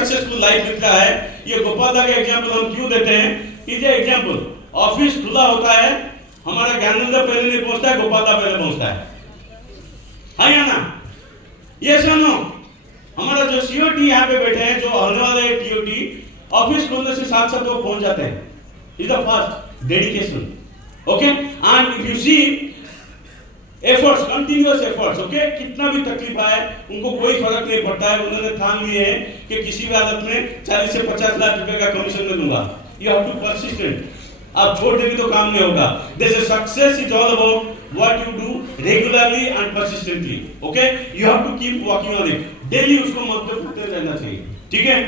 Successful life मिलता है। ये गोपाल दा का एग्जांपल हम क्यों देते हैं? इज एग्जांपल, ऑफिस खुला होता है, हमारा ज्ञानेंद्र पहले नहीं पहुंचता है, गोपाल दा पहले पहुंचता है या ना? ये सुनो, हमारा जो सीओटी यहाँ पे बैठे हैं, जो आने वाले टीओटी, ऑफिस खोलने से साथ साथ वो पहुंच जाते हैं। Is the first dedication, okay. And if you see efforts, continuous efforts, okay, कितना भी तकलीफ आए उनको कोई फर्क नहीं पड़ता है। उन्होंने ठान लिए है कि किसी भी हालत में 40 से 50 लाख रुपए का कमीशन में दूंगा। यू हैव टू परसिस्टेंट, आप छोड़ देंगे तो काम नहीं होगा। This success is all about what you do regularly and persistently, okay. You have to keep working on it, daily उसको मत करते रहना चाहिए, ठीक है।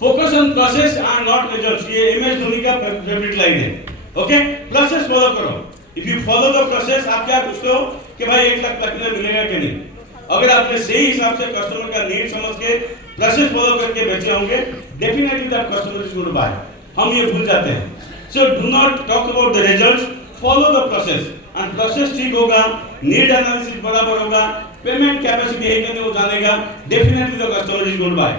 Focus on process and not results, ये एमएस धोनी का फेवरेट लाइन है, ओके। प्रोसेस फॉलो करो। If you follow the process, आप क्या पूछते हो कि भाई 1 लाख लगने मिलेगा कि नहीं? अगर आपने सही हिसाब से कस्टमर का नीड समझ के प्रोसेस फॉलो करके बेचे होंगे, definitely that customer is going to buy. हम ये भूल जाते हैं। So do not talk about the results, follow the process. And process ठीक होगा, नीड एनालिसिस बराबर होगा, पेमेंट कैपेसिटी है कि नहीं वो जानेगा, definitely the customer is going to buy.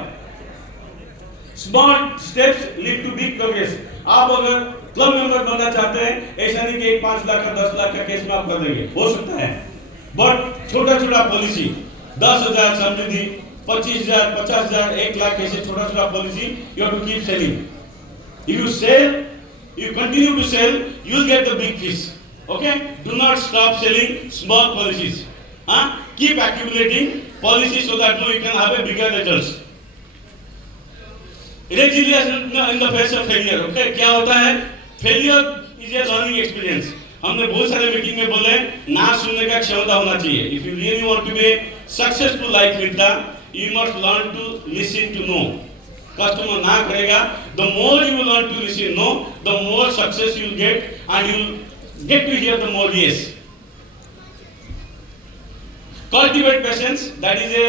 Small steps lead to big progress. आप अगर क्लब मेंबर बनना चाहते हैं, ऐसा नहीं कि 5 लाख का 10 लाख का केस में आप कर देंगे, हो सकता है, बट छोटा छोटा पॉलिसी, 10,000 समृद्धि, 25,000, 50,000, 1 लाख, ऐसे छोटा छोटा policy you have to keep selling. If you sell, you continue to sell, you will get the big fish. Okay? Do not stop selling small policies. Keep accumulating policies so that you can have a bigger results. Resilience in the face of failure. Okay? क्या होता है? Failure is a learning experience. हमने बहुत सारे meeting में बोले ना सुनने का क्षमता होना चाहिए. If you really want to be a successful life leader, you must learn to listen to know. Customer ना करेगा, the more you will learn to listen no, the more success you will get, and you will get to hear the more yes. Cultivate patience, that is a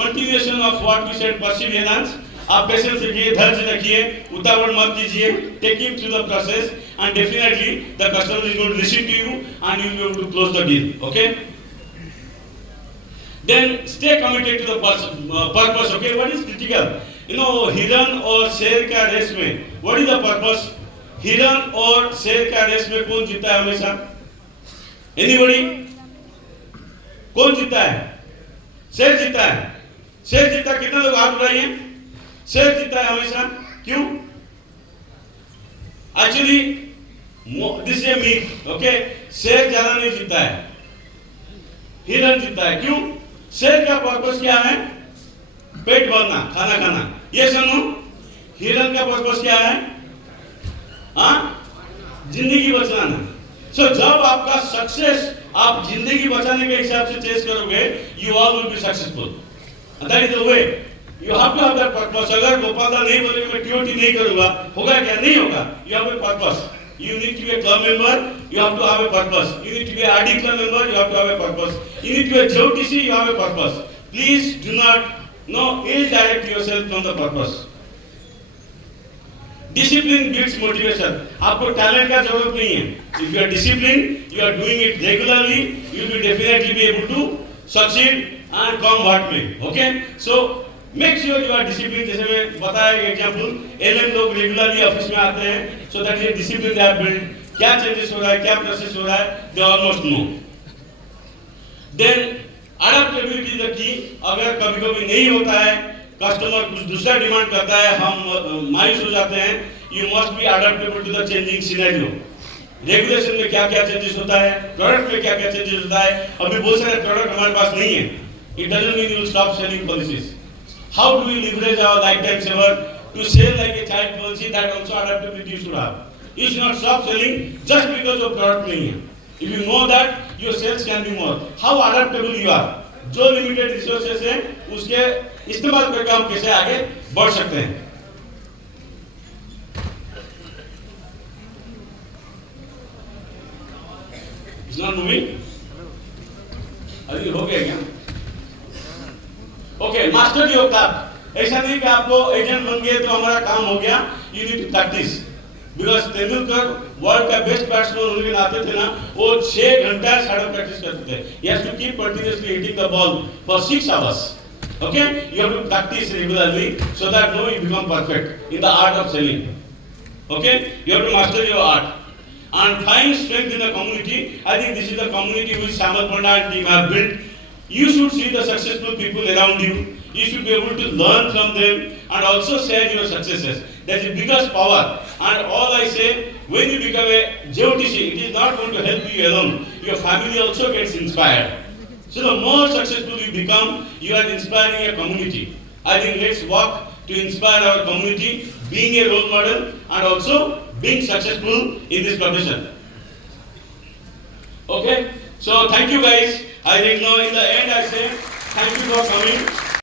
continuation of what we said, perseverance. आप patience रखिए, धैर्य रखिए, उतावड़ मत कीजिए, take him through the process, and definitely the customer is going to listen to you and you will be able to close the deal, okay? Then stay committed to the purpose, okay? What is critical? You know, हिरन और शेर का race में what is the purpose? हिरन और शेर का race में कौन जीता है हमेशा? Anybody? कौन जीता है? शेर जीता है। शेर जीता, कितने लोग हाथ उठाइए? शेर जीता है हमेशा, क्यों? Actually, this is a myth, okay? शेर ज्यादा नहीं जीता है, हिरन जीता है, क्यों? शेर का पर्पस क्या है? पेट भरना, खाना खाना। ये सुनो, हिरन का पर्पस क्या है? जिंदगी बचाना। सो जब आपका सक्सेस आप जिंदगी बचाने के हिसाब से चेस करोगे, you all will be successful. That is the way. You have to have that purpose. अगर गोपाल दा नहीं बोलेगा मैं टीओटी नहीं करूंगा, होगा क्या? नहीं होगा। You have a purpose. You need to be a club member, you have to have a purpose. You need to be a RD club member, you have to have a purpose. You need to be a JOTC, you have a purpose. Please do not ill-direct yourself from the purpose. Discipline builds motivation. आपको talent का जरूरत नहीं है. If you are disciplined, you are doing it regularly, you will definitely be able to succeed and come what may. Okay? So make sure you are discipline. जैसे मैं बताया एक example, LM लोग रेगुलरली ऑफिस में आते हैं, so that ये discipline they have build. क्या चेंजेस हो रहा है, क्या प्रोसेस हो रहा है, they almost know. Then adaptability the key. अगर कभी कभी नहीं होता है, कस्टमर कुछ दूसरा डिमांड करता है, हम मायूस हो जाते हैं, you must be adaptable to the changing scenario. Regulation में क्या क्या चेंजेस होता है, प्रोडक्ट में क्या क्या चेंजेस होता है। अभी बहुत सारे प्रोडक्ट हमारे पास नहीं है, it doesn't mean you will stop selling policies. How do we leverage our lifetime saver to sell like a child policy? That also adaptability you should have. You should not stop selling just because of product नहीं है. If you know that, your sales can be more. How adaptable you are? जो limited resources है, उसके इस्तेमाल करके हम कैसे आगे बढ़ सकते हैं? It's not moving. अभी हो गया क्या? ओके, मास्टर जी होता है। ऐसा नहीं कि आपको एजेंट बन गए तो हमारा काम हो गया। You need to practise, because Tendulkar world का बेस्ट बैट्समैन होने के नाते थे ना, वो 6 घंटा शाडो प्रैक्टिस करते थे। He has to keep continuously hitting the ball for 6 hours. Okay, you have to practice regularly so that you become perfect in the art of selling. Okay, you have to master your art and find strength in the community. I think this is the community which Samal Panda and team have built. You should see the successful people around you. You should be able to learn from them and also share your successes. That's the biggest power. And all I say, when you become a JOTC, it is not going to help you alone. Your family also gets inspired. So the more successful you become, you are inspiring a community. I think let's work to inspire our community, being a role model and also being successful in this profession. Okay, so thank you guys. I think now in the end I say thank you for coming.